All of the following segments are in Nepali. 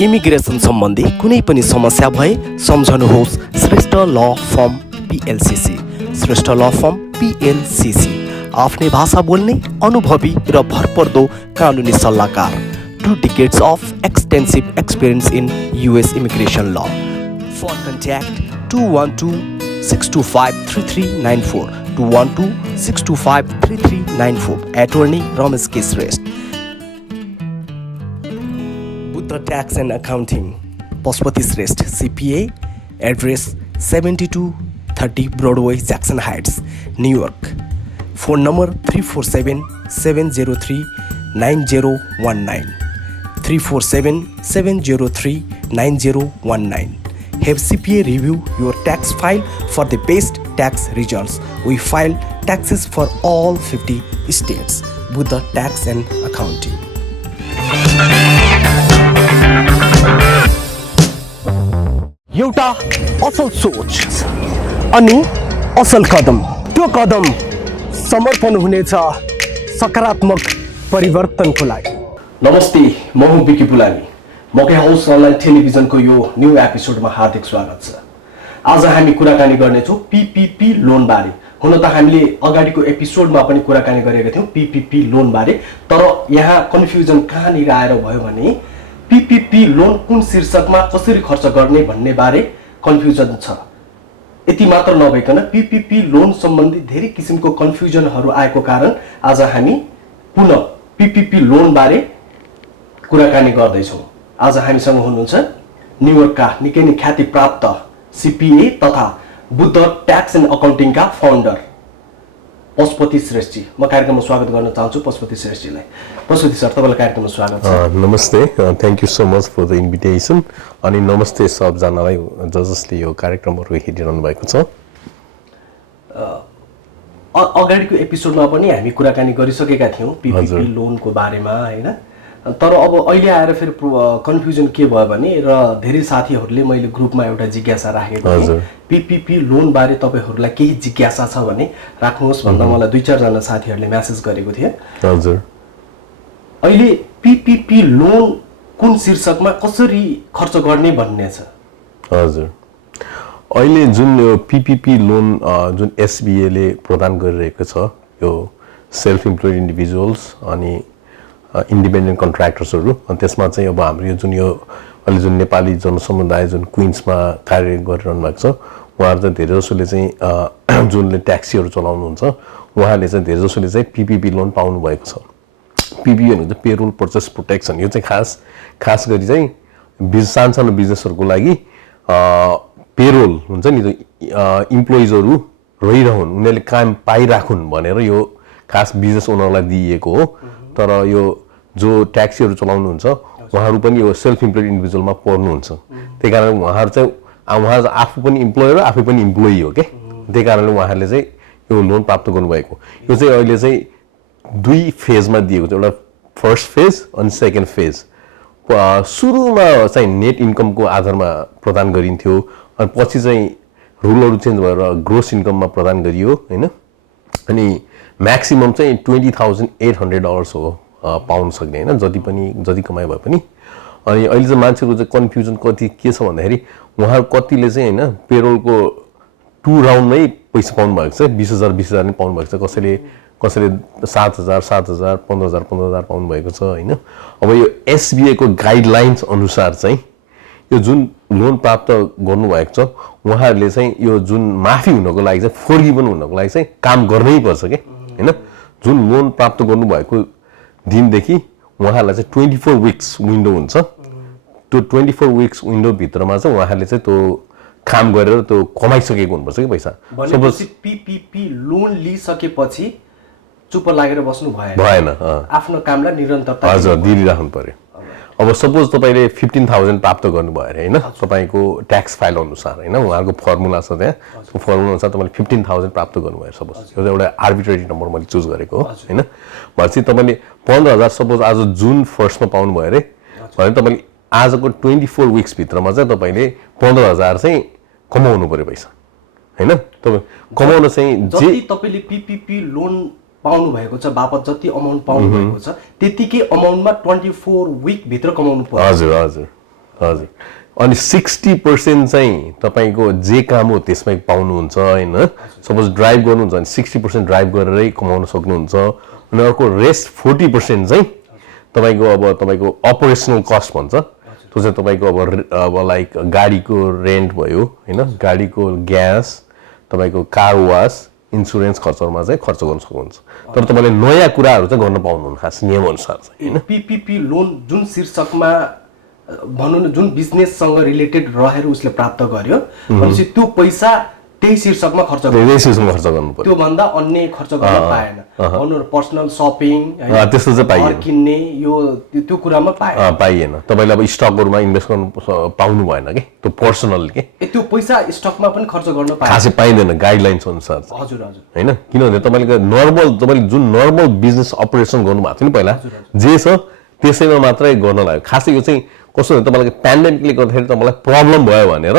इमिग्रेसन सम्बन्धी कुनै पनि समस्या भए सम्झनुहोस् श्रेष्ठ ल फर्म PLCC। श्रेष्ठ ल फर्म PLCC आफ्नै भाषा बोल्ने अनुभवी र भरपर्दो कानुनी सल्लाहकार। 2 decades of extensive experience in US immigration law. For contact 212-625-3394 212-625-3394 Attorney Ramesh K. Shrestha. Buddha Tax and Accounting Pashupati Shrestha CPA. Address 7230 Broadway, Jackson Heights, New York. Phone number 347-703-9019 347-703-9019. Have CPA review your tax file for the best tax results. We file taxes for all 50 states. Buddha Tax and Accounting. एउटा असल सोच अनि असल कदम, त्यो कदम समर्पण हुनेछ सकारात्मक परिवर्तनको लागि। नमस्ते, म हुँ विकी बुलानी। मकै हाउस अनलाइन टेलिभिजनको यो न्यू एपिसोडमा हार्दिक स्वागत छ। आज हामी कुराकानी गर्नेछौँ PPP लोन बारे। हुन त हामीले अगाडिको एपिसोडमा पनि कुराकानी गरेका थियौँ PPP लोन बारे, तर यहाँ कन्फ्युजन कहाँनिर आएर भयो भने PPP लोन कुन शीर्षकमा कसरी खर्च गर्ने भन्ने बारे कन्फ्युजन छ। यति मात्र नभइकन PPP लोन सम्बन्धी धेरै किसिमको कन्फ्युजनहरू आएको कारण आज हामी पुनः PPP लोन बारे कुराकानी गर्दैछौँ। आज हामीसँग हुनुहुन्छ न्युयोर्कका निकै नै ख्याति प्राप्त CPA तथा बुद्ध ट्याक्स एन्ड अकाउन्टिङका फाउन्डर पशुपति श्रेष्ठजी। म कार्यक्रममा स्वागत गर्न चाहन्छु पशुपति श्रेष्ठजीलाई। पशुपति सर, तपाईँलाई कार्यक्रममा स्वागत छ। नमस्ते, thank you so much for the invitation. अनि नमस्ते सबजनालाई जसले यो कार्यक्रमहरू हेरिरहनु भएको छ। अगाडिको एपिसोडमा पनि हामी कुराकानी गरिसकेका थियौँ PPP लोनको बारेमा, होइन? तर अब अहिले आएर फेरि कन्फ्युजन के भयो भने, र धेरै साथीहरूले मैले ग्रुपमा एउटा जिज्ञासा राखेको थिएँ, PPP लोन बारे तपाईँहरूलाई केही जिज्ञासा छ भने राख्नुहोस् भन्दा मलाई 2-4 जना साथीहरूले म्यासेज गरेको थिए। हजुर, अहिले PPP लोन कुन शीर्षकमा कसरी खर्च गर्ने भन्ने छ? हजुर, अहिले जुन यो PPP लोन जुन SBA ले प्रदान गरिरहेको छ, यो सेल्फ इम्प्लोइड इन्डिभिजुअल्स अनि इन्डिपेन्डेन्ट कन्ट्र्याक्टर्सहरू, अनि त्यसमा चाहिँ अब हाम्रो यो जुन यो अहिले जुन नेपाली जनसमुदाय जुन क्विन्समा कार्य गरिरहनु भएको छ, उहाँहरू चाहिँ धेरै जसोले चाहिँ जुनले ट्याक्सीहरू चलाउनुहुन्छ उहाँले चाहिँ धेरै जसोले चाहिँ PPP लोन पाउनु भएको छ। PPP भनेको चाहिँ पेरोल पर्चेस प्रोटेक्सन। यो चाहिँ खास गरी चाहिँ सानो बिजनेसहरूको लागि पेरोल हुन्छ नि, इम्प्लोइजहरू रहिरहन्, उनीहरूले काम पाइराखुन् भनेर यो खास बिजनेस ओनरलाई दिइएको हो। तर यो जो ट्याक्सीहरू चलाउनुहुन्छ उहाँहरू पनि यो सेल्फ इम्प्लोइड इन्डिभिजुअलमा पर्नुहुन्छ। त्यही कारण उहाँहरू आफू पनि इम्प्लोयर हो, आफै पनि इम्प्लोइ हो के। त्यही कारणले उहाँहरूले चाहिँ यो लोन प्राप्त गर्नुभएको। यो चाहिँ अहिले चाहिँ 2 फेजमा दिएको छ, एउटा फर्स्ट फेज अनि सेकेन्ड फेज। सुरुमा चाहिँ नेट इन्कमको आधारमा प्रदान गरिन्थ्यो, अनि पछि चाहिँ रुलहरू चेन्ज भएर ग्रोस इन्कममा प्रदान गरियो, होइन? अनि म्याक्सिमम चाहिँ $20,800 हो पाउन सक्ने, होइन? जति कमाइ भए पनि। अनि अहिले चाहिँ मान्छेको चाहिँ कन्फ्युजन कति के छ भन्दाखेरि उहाँहरू कतिले चाहिँ होइन पेरोलको 2 राउन्डमै पैसा पाउनु भएको छ, 20,000 नै पाउनु भएको छ, कसैले 7,000 15,000 पाउनु भएको छ, होइन? अब यो SBA को गाइडलाइन्स अनुसार चाहिँ यो जुन लोन प्राप्त गर्नुभएको छ उहाँहरूले चाहिँ यो जुन माफी हुनको लागि चाहिँ फोरगिभन हुनको लागि चाहिँ काम गर्नै पर्छ के, होइन? जुन लोन प्राप्त गर्नुभएको दिनदेखि उहाँहरूलाई चाहिँ 24 विक्स विन्डो हुन्छ। त्यो 24 विक्स विन्डो भित्रमा चाहिँ उहाँहरूले चाहिँ त्यो काम गरेर त्यो कमाइसकेको हुनुपर्छ कि पैसा। भनेपछि PPP लोन लिइसकेपछि चुप लागेर बस्नु भएन, आफ्नो कामलाई निरन्तरता दिइराख्नु पर्यो। अब सपोज तपाईँले 15,000 प्राप्त गर्नुभयो अरे, होइन? तपाईँको ट्याक्स फाइल अनुसार, होइन? उहाँहरूको फर्मुला छ त्यहाँ, त्यो फर्मुला अनुसार तपाईँले 15,000 प्राप्त गर्नुभयो सपोज। यो एउटा आर्बिट्रेरी नम्बर मैले चुज गरेको हो, होइन? भनेपछि तपाईँले 15,000 सपोज आज जुन 1st पाउनुभयो अरे भने तपाईँले आजको 24 विक्स भित्रमा चाहिँ तपाईँले 15,000 चाहिँ कमाउनु पर्यो पैसा, होइन? तपाईँ कमाउन चाहिँ जति तपाईँले PPP लोन पाउनु भएको छ बापत जति अमाउन्ट पाउनु भएको छ त्यतिकै अमाउन्टमा 24 विक भित्र कमाउनु पर्छ। हजुर हजुर हजुर अनि 60% चाहिँ तपाईको जे काम हो त्यसमै पाउनुहुन्छ हैन सपोज ड्राइभ गर्नुहुन्छ भने 60% ड्राइभ गरेरै कमाउन सक्नुहुन्छ अनि अर्को रेस्ट 40% चाहिँ तपाईको अपरेसनल कस्ट भन्छ त्यो चाहिँ तपाईको अब लाइक गाडीको रेन्ट भयो हैन गाडीको ग्यास तपाईको कार वास इन्स्योरेन्स खर्चमा चाहिँ खर्च गर्न सक्नुहुन्छ तर तपाईले नयाँ कुराहरु चाहिँ गर्न पाउनुहुन्न खास नियम अनुसार चाहिँ हैन पीपीपी लोन जुन शीर्षकमा भनौं न जुन बिजनेससँग रिलेटेड रहेर उसले प्राप्त गर्यो भनेपछि त्यो पैसा त्यही शीर्षकमा खर्च गर्नु पर्यो त्यो भन्दा अन्य खर्च गर्न पाएन भनौं न पर्सनल शपिङ हैन त्यस्तो चाहिँ पाइएन किन्ने यो त्यो कुरामा पाइएन तपाईले अब स्टकहरुमा इन्भेस्ट गर्न पाउनु भएन के त्यो पर्सनल के त्यो पैसा स्टकमा पनि खर्च गर्न पाएन खासै पाइदैन गाइडलाइन्स अनुसार हजुर हजुर हैन किनभने तपाईले जुन नर्मल बिजनेस अपरेसन गर्नु भएको थियो नि पहिला जे छ त्यसैमा मात्रै गर्न लाग्यो खासै यो चाहिँ कस्तो हो तपाईलाई प्यान्डेमिकले गर्दाखेरि तपाईलाई प्रब्लम भयो भनेर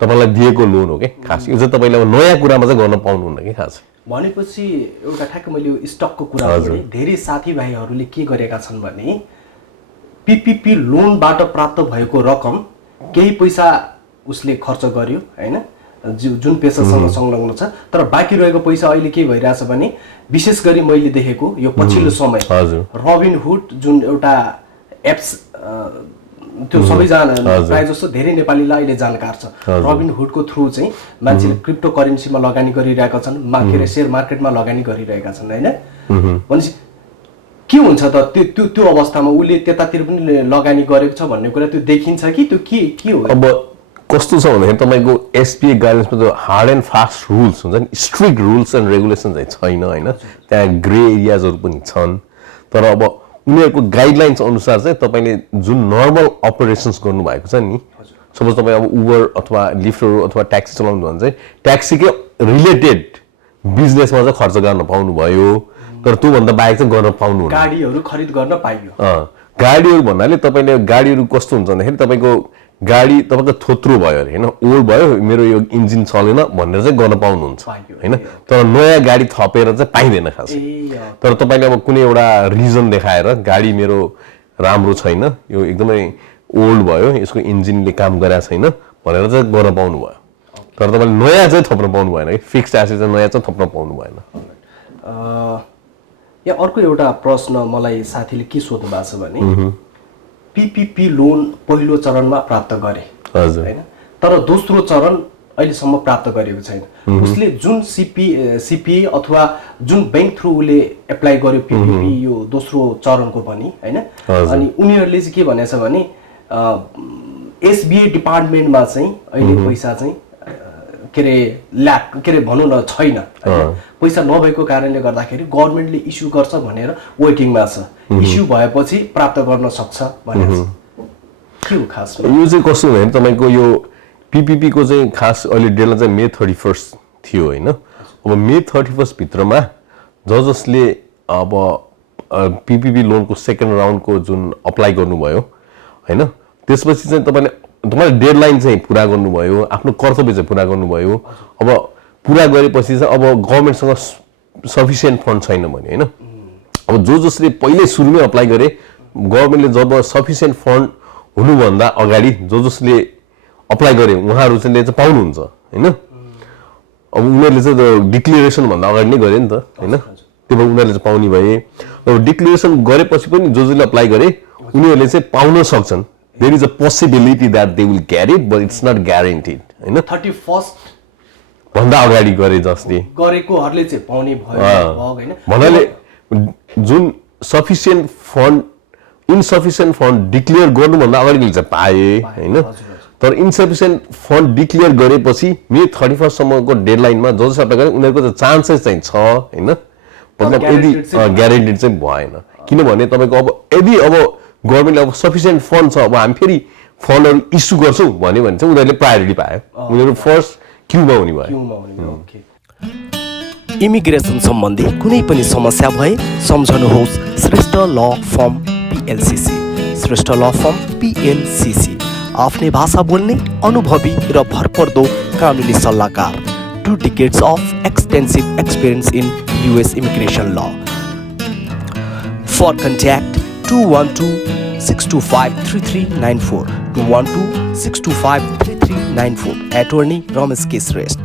तपाईलाई दिएको लोन हो के खास यो चाहिँ तपाईले अब नयाँ कुरामा चाहिँ गर्न पाउनुहुन्न के खास भनेपछि एउटा ठ्याक्क मैले स्टकको कुरा गरेँ धेरै साथीभाइहरूले के गरेका छन् भने पीपीपी लोनबाट प्राप्त भएको रकम केही पैसा उसले खर्च गर्यो हैन जुन पेशासँग संलग्न छ तर बाँकी रहेको पैसा अहिले के भइरहेछ भने विशेष गरी मैले देखेको यो पछिल्लो समय रबिनहुड जुन एउटा एप्स त्यो सबैजना प्राय जस्तो धेरै नेपालीलाई अहिले जानकार छ रबिनहुडको थ्रु चाहिँ मान्छेले क्रिप्टो करेन्सीमा लगानी गरिरहेका छन् मार्केट शेयर मार्केटमा लगानी गरिरहेका छन् हैन भनेपछि के हुन्छ त त्यो अवस्थामा उले त्यतातिर पनि लगानी गरेको छ भन्ने कुरा त्यो देखिन्छ कि त्यो के हो अब कस्तो छ भन्दाखेरि तपाईको एसपीए गाइडलाइन्समा त्यो हार्ड एन्ड फास्ट रुल्स हुन्छ नि स्ट्रिक्ट रुल्स एन्ड रेगुलेसन चाहिँ छैन हैन त्यहाँ ग्रे एरियाजहरु पनि छन् तर अब उनीहरुको गाइडलाइन्स अनुसार चाहिँ तपाईले जुन नर्मल अपरेसन्स गर्नु भएको छ नि सपोज तपाई अब उबर अथवा लिफ्टहरु अथवा ट्याक्सी चलाउनु भने चाहिँ ट्याक्सीकै रिलेटेड बिजनेसमा चाहिँ खर्च गर्न पाउनु भयो तर त्यो भन्दा बाहेक चाहिँ गर्न पाउनु हुन्न गाडीहरु खरिद गर्न पाइयो गाडीहरु भन्नाले तपाईले गाडीहरु कस्तो हुन्छ भन्दाखेरि तपाईको गाडी तपाईको थोत्रो भयो हैन ओल्ड भयो मेरो यो इन्जिन चलेन भनेर चाहिँ गर्न पाउनुहुन्छ हैन तर नयाँ गाडी थपेर चाहिँ पाइदैन खास तर तपाईले अब कुनै एउटा रिजन देखाएर गाडी मेरो राम्रो छैन यो एकदमै ओल्ड भयो यसको इन्जिनले काम गरेको छैन भनेर चाहिँ गर्न पाउनु भयो तर तपाईले नयाँ चाहिँ थप्न पाउनु भएन कि फिक्स्ड एसेट चाहिँ नयाँ चाहिँ थप्न पाउनु भएन या अर्को एउटा प्रश्न मलाई साथीले के सोध्नु भएको छ भने पीपीपी लोन पहिलो चरणमा प्राप्त गरे हजुर हैन तर दोस्रो चरण अहिलेसम्म प्राप्त गरेको छैन उसले जुन सीपीए अथवा जुन बैंक थ्रु उले एप्लाई गर्यो पीपीपी यो दोस्रो चरणको पनि हैन अनि उनीहरुले चाहिँ के भनेछ भने एसबीआई डिपार्टमेन्टमा चाहिँ अहिले पैसा चाहिँ के भनौं न छैन पैसा नभएको कारणले गर्दाखेरि गभर्नमेन्टले इस्यु गर्छ भनेर वेटिङमा छ इस्यु भएपछि प्राप्त गर्न सक्छ भनेर के हो खास यो चाहिँ कस्तो भने तपाईको यो पीपीपी को चाहिँ खास अहिले डेडलाइन चाहिँ मे 31 थियो हैन अब मे 31 भित्रमा जसले अब पीपीपी लोनको सेकेन्ड राउन्डको जुन अप्लाई गर्नुभयो हैन त्यसपछि चाहिँ तपाईले डेडलाइन चाहिँ पूरा गर्नुभयो आफ्नो कर्तव्य चाहिँ पूरा गर्नुभयो अब पूरा गरेपछि चाहिँ अब गभर्नमेन्टसँग सफिसिएन्ट फन्ड छैन भने हैन अब जसले पहिले सुरुमै अप्लाई गरे गभर्नमेन्टले जब सफिसिएन्ट फन्ड हुनुभन्दा अगाडि जसले अप्लाई गरे उहाँहरु चाहिँ पाउनुहुन्छ हैन अब उनीहरुले चाहिँ डिक्लेरेसन भन्दा अगाडि नै गरे नि त हैन त्यो उनीहरुले चाहिँ पाउने भए अब डिक्लेरेसन गरेपछि पनि जसले अप्लाई गरे उनीहरुले चाहिँ पाउन सक्छन् there is a possibility that they will get it but it's not guaranteed हैन 31st भन्दा अगाडि गरे जसले गरेकोहरुले चाहिँ पाउने भयो हैन भन्नाले जुन सफिसिएन्ट फन्ड इनसफिसिएन्ट फन्ड डिक्लेयर गर्नु भन्दा अगाडि चाहिँ पाए हैन तर इनसफिसिएन्ट फन्ड डिक्लेयर गरेपछि मे 31 सम्मको डेडलाइनमा जसले अप्लाई गरे उनीहरुको चान्सेस चाहिँ छ हैन मतलब यदि ग्यारेन्टेड चाहिँ भएन किनभने तपाईको अब यदि अब गभर्नमेन्टले अब सफिसिएन्ट फन्ड छ अब हामी फेरि फन्डहरु इस्यु गर्छौं भन्ने भने चाहिँ उनीहरुले प्रायोरिटी पायो उनीहरु फर्स्ट क्यूमा हुने भयो ओके इमिग्रेसन सम्बन्धी कुनै पनि समस्या भए सम्झनुहोस् श्रेष्ठ ल फर्म पीएलसीसी श्रेष्ठ ल फर्म पीएलसीसी आफ्नै भाषा बोल्ने अनुभवी र भरपर्दो कानुनी सल्लाहकार 2 decades of extensive experience in US immigration law. For contact 212-625-3394 212-625-3394. Attorney Ramesh K. Shrestha.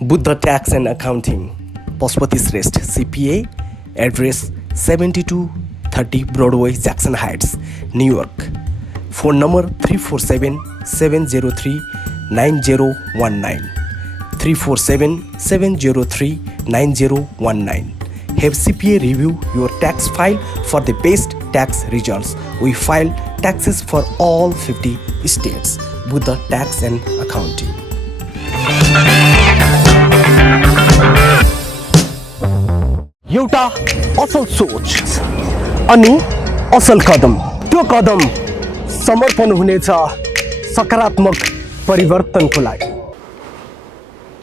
Buddha Tax and Accounting, Pashupati Shrestha, CPA, address 7230 Broadway, Jackson Heights, New York. Phone number 347-703-9019. 347-703-9019. Have CPA review your tax file for the best tax results. We file taxes for all 50 states. Buddha Tax and Accounting. एउटा असल सोच अनि असल कदम, त्यो कदम समर्पण हुनेछ सकारात्मक परिवर्तनको लागि।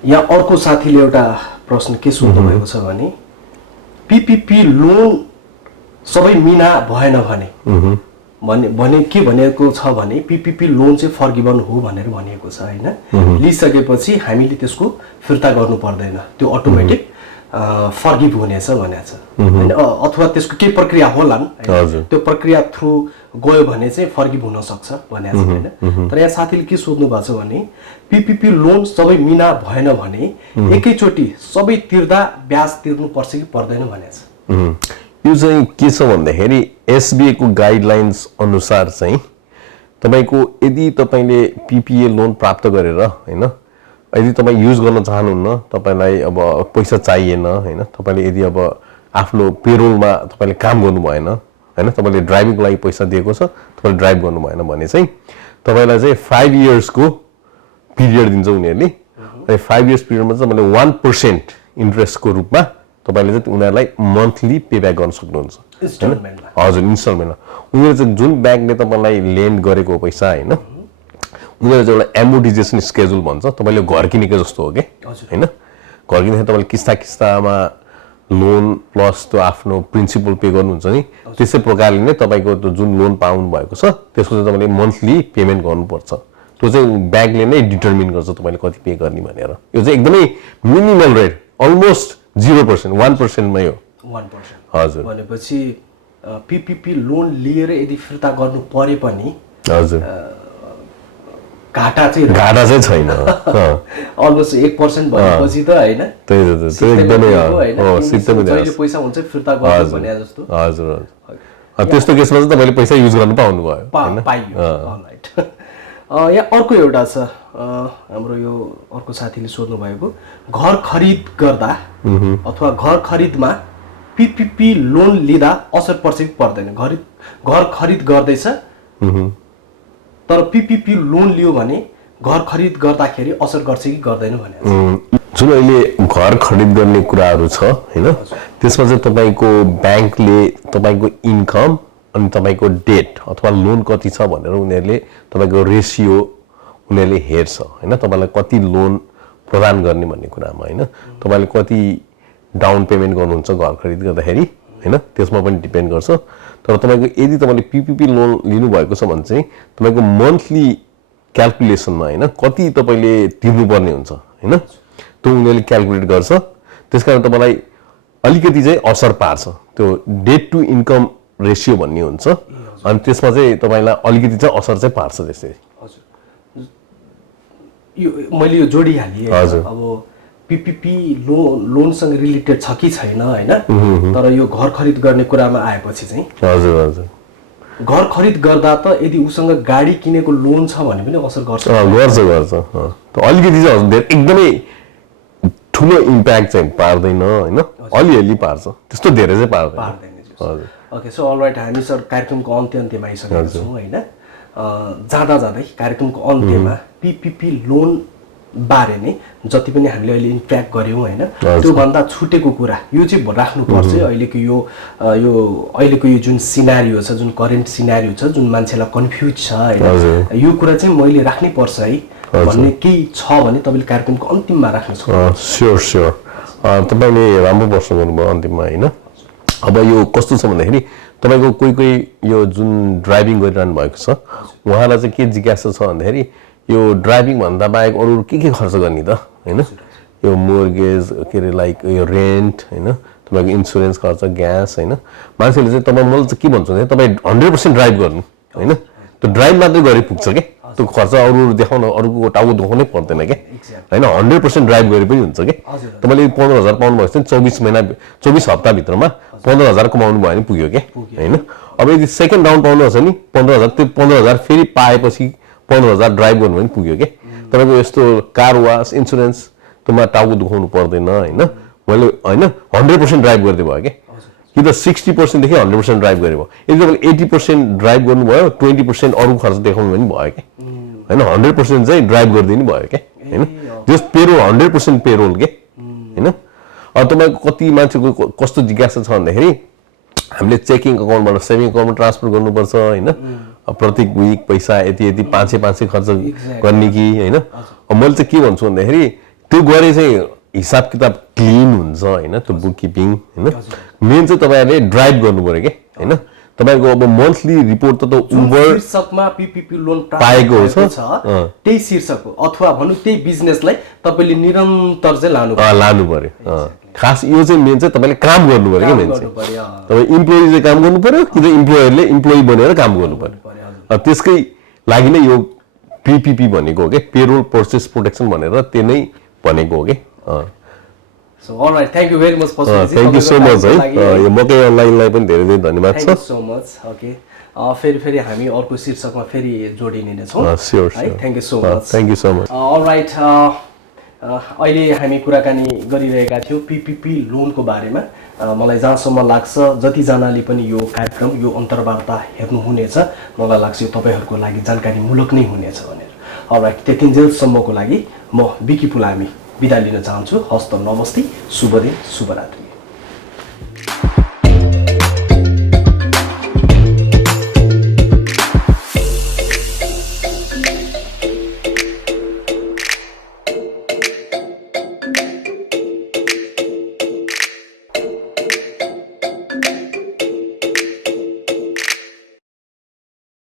यहाँ अर्को साथीले एउटा प्रश्न के सोध्नु भएको छ भने पीपीपी लोन सबै मिना भएन भने के भनेको छ भने पीपीपी लोन चाहिँ फर्गिबन हो भनेर भनिएको छ हैन। लिइसकेपछि हामीले त्यसको फिर्ता गर्नु पर्दैन, त्यो अटोमेटिक फर्गिभ हुनेछ भनेको छ हैन। अथवा त्यसको के प्रक्रिया होलान्, त्यो प्रक्रिया थ्रु गयो भने चाहिँ फर्गिभ हुन सक्छ भनेको छ हैन। तर यहाँ साथीले के सोध्नु भएको छ भने पीपीपी लोन सबै मिना भएन भने एकैचोटी सबै तिर्दा ब्याज तिर्नु पर्छ कि पर्दैन भनेको छ। यो चाहिँ के छ भन्दाखेरि एसबीआई को गाइडलाइन्स अनुसार चाहिँ तपाईको यदि तपाईले पीपीए लोन प्राप्त गरेर हैन, यदि तपाई युज गर्न चाहनुहुन्न, तपाईलाई अब पैसा चाहिएन हैन, तपाईले यदि अब आफ्नो पेरोलमा तपाईले काम गर्नु भएन हैन, तपाईले ड्राइभिङको लागि पैसा दिएको छ, तपाईले ड्राइभ गर्नु भएन भने चाहिँ तपाईलाई चाहिँ 5 इयर्स को पिरियड दिन्छ उनीहरुले। अनि 5 इयर्स पिरियडमा चाहिँ तपाईले 1% इन्ट्रेस्ट को रूपमा तपाईले चाहिँ उनीहरुलाई मन्थली पे ब्याक गर्न सक्नुहुन्छ। इन्स्टलमेन्टमा। हजुर, इन्स्टलमेन्टमा। उनीहरु चाहिँ जुन ब्याङ्कले तपाईलाई लेन्ड गरेको पैसा हैन, उनीहरु चाहिँ एउटा एमोर्टाइजेसन स्केड्युल भन्छ, तपाईले घर किनेको जस्तो हो के हैन। घर किनेको तपाईले किस्ता किस्तामा लोन प्लस त्यो आफ्नो प्रिन्सिपल पे गर्नुहुन्छ नि, त्यसै प्रकारले नै तपाईको त्यो जुन लोन पाउनु भएको छ त्यसको चाहिँ तपाईले मन्थली पेमेन्ट गर्नुपर्छ। त्यो चाहिँ ब्याङ्कले नै डिटरमिन गर्छ तपाईले कति पे गर्ने भनेर। यो चाहिँ एकदमै मिनिमल रेट, अलमोस्ट 0%, 1% मै हो। 1%। हजुर। भनेपछि पीपीपी लोन लिएर यदि फिर्ता गर्नु परे पनि हजुर घाटा चाहिँ छैन। अलमोस्ट 1% भएपछि त हैन। त्यही त एकदमै हो, सिस्टमै जहिले पैसा हुन्छ फिर्ता गर्नु भने जस्तो। हजुर हजुर। त्यस्तो केसमा चाहिँ तपाईले पैसा युज गर्न पाउनु भयो हैन। पाइयो। अलराइट। यहाँ अर्को एउटा छ, हाम्रो यो अर्को साथीले सोध्नु भएको घर खरिद गर्दा अथवा घर खरिदमा पीपीपी लोन लिँदा असर पर्छ कि पर्दैन? घर खरिद गर्दैछ तर पीपीपी लोन लियो भने घर खरिद गर्दाखेरि असर गर्छ कि गर्दैन भने जुन अहिले घर खरिद गर्ने कुराहरू छ हैन, त्यसमा चाहिँ तपाईको ब्याङ्कले तपाईको इन्कम अनि तपाईको डेट अथवा लोन कति छ भनेर उनीहरुले तपाईको रेशियो उनीहरुले हेर्छ हैन। तपाईलाई कति लोन प्रदान गर्ने भन्ने कुरामा हैन, तपाईले कति डाउन पेमेन्ट गर्नुहुन्छ घर खरिद गर्दाखेरि हैन, त्यसमा पनि डिपेन्ड गर्छ। तर तपाईको यदि तपाईले पीपीपी लोन लिनु भएको छ भने चाहिँ तपाईको मन्थली क्याल्कुलेसनमा हैन कति तपाईले तिर्नु पर्ने हुन्छ हैन, त्यो उनीहरुले क्याल्कुलेट गर्छ। त्यसकारण तपाईलाई अलिकति चाहिँ असर पार्छ, त्यो डेट टु इन्कम रेशियो भन्ने हुन्छ। अनि त्यसमा चाहिँ तपाईलाई अलिकति चाहिँ असर चाहिँ पार्छ त्यसै। हजुर। यो मैले यो जोडिहालेँ। हजुर। अब पीपीपी लोनसँग रिलेटेड छ कि छैन हैन, तर यो घर खरिद गर्ने कुरामा आएपछि चाहिँ हजुर हजुर घर खरिद गर्दा त यदि उसँग गाडी किनेको लोन छ भने पनि असर गर्छ। गर्छ। अलिकति चाहिँ एकदमै ठुलो इम्प्याक्ट चाहिँ पार्दैन हैन, अलिअलि पार्छ, त्यस्तो धेरै चाहिँ पार्दैन। हजुर। ओके, सो अलराइट, हामी सर कार्यक्रमको अन्त्यमा आइसकेका छौँ हैन। जाँदा जाँदै कार्यक्रमको अन्त्यमा पीपीपी लोन बारे नै जति पनि हामीले अहिले इन्ट्र्याक्ट गर्यौं हैन, त्यो भन्दा छुटेको कुरा यो चाहिँ राख्नुपर्छ। अहिलेको यो जुन सिनारियो छ, जुन करेन्ट सिनारियो छ, जुन मान्छेलाई कन्फ्युज छ हैन, यो कुरा चाहिँ मैले राख्नै पर्छ है भन्ने केही छ भने तपाईले कार्यक्रमको अन्तिममा राख्न सक्नुहुन्छ। स्योर। तपाईले राम्रो प्रश्न गर्नुभयो अन्तिममा हैन। अब यो कस्तो छ भन्दाखेरि तपाईको कोही यो जुन ड्राइभिङ गरिरहनु भएको छ उहाँलाई चाहिँ के जिज्ञासा छ भन्दाखेरि यो ड्राइभिङ भन्दा बाहेक अरु के खर्च गर्ने त हैन, यो मोर्गेज के रे लाइक यो रेन्ट हैन, तपाईँको इन्सुरेन्स खर्च ग्यास होइन मान्छेले चाहिँ तपाईँ मैले चाहिँ के भन्छु भने तपाईँ 100% ड्राइभ गर्नु होइन त्यो ड्राइभ मात्रै गरे पुग्छ क्या त्यो खर्च अरू देखाउन अरूको टाउको दुखाउनै पर्दैन क्या होइन 100% ड्राइभ गरे पनि हुन्छ क्या तपाईँले 15,000 पाउनु भएको छ 24 हप्ताभित्रमा 15,000 कमाउनु भयो भने पुग्यो क्या होइन अब यदि सेकेन्ड राउन्ड पाउनुहुन्छ नि 15,000 त्यो 15,000 फेरि पाएपछि 15,000 ड्राइभ गर्नु भने पुग्यो क्या तपाईँको यस्तो कार वास इन्सुरेन्स त्योमा टाउको दुखाउनु पर्दैन होइन मैले होइन 100% ड्राइभ गरिदिए भयो क्या कि त 60% देखि 100% ड्राइभ गरे भयो यदि तपाईँले 80% ड्राइभ गर्नुभयो 20% अरू खर्च देखाउनु पनि भयो क्या होइन 100% चाहिँ ड्राइभ गरिदिनु भयो क्या होइन जस पेरोल 100% पेरोल के होइन अब तपाईँको कति मान्छेको कस्तो जिज्ञासा छ भन्दाखेरि हामीले चेकिङ अकाउन्टबाट सेभिङ अकाउन्टमा ट्रान्सफर गर्नुपर्छ होइन प्रत्येक विक पैसा यति यति 500 खर्च गर्ने कि होइन अब मैले चाहिँ के भन्छु भन्दाखेरि त्यो गरे चाहिँ हिसाब किताब क्लिन हुन्छ होइन त्यो बुक किपिङ होइन मेन चाहिँ तपाईँहरूले ड्राइभ गर्नु पर्यो क्या होइन तपाईँको अब मन्थली रिपोर्ट त उबर शीर्षकमा पीपीपी लोन पाएको छ त्यही शीर्षकको अथवा भनौँ त्यही बिजनेसलाई तपाईँले निरन्तर चाहिँ लानु पर्यो खास यो चाहिँ मेन चाहिँ तपाईँले काम गर्नु पर्यो क्या मेन चाहिँ तपाईँ इम्प्लोइ चाहिँ काम गर्नु पर्यो कि त इम्प्लोयरले इम्प्लोइ बनेर काम गर्नु पर्यो त्यसकै लागि नै यो पीपीपी भनेको हो क्या पेरोल पर्चेस प्रोटेक्सन भनेर त्यो नै भनेको हो क्या So all right, thank you very much for thank you so much है यो मकै अनलाइनलाई पनि धेरै धेरै धन्यवाद छ Thank you so much. Okay. फेरि हामी अर्को शीर्षकमा फेरि जोडिने नै छौँ sure है thank you so much thank you so much all right अहिले हामी कुराकानी गरिरहेका थियौँ पीपीपी लोनको बारेमा मलाई जहाँसम्म लाग्छ जतिजनाले पनि यो कार्यक्रम यो अन्तर्वार्ता हेर्नुहुनेछ मलाई लाग्छ यो तपाईहरुको लागि जानकारीमूलक नै हुनेछ भनेर अलराइट त्यतिन्जेलसम्मको लागि म बिकी पुलामी बिदा लिन चाहन्छु हस्त नमस्ते शुभ दिन शुभरात्रि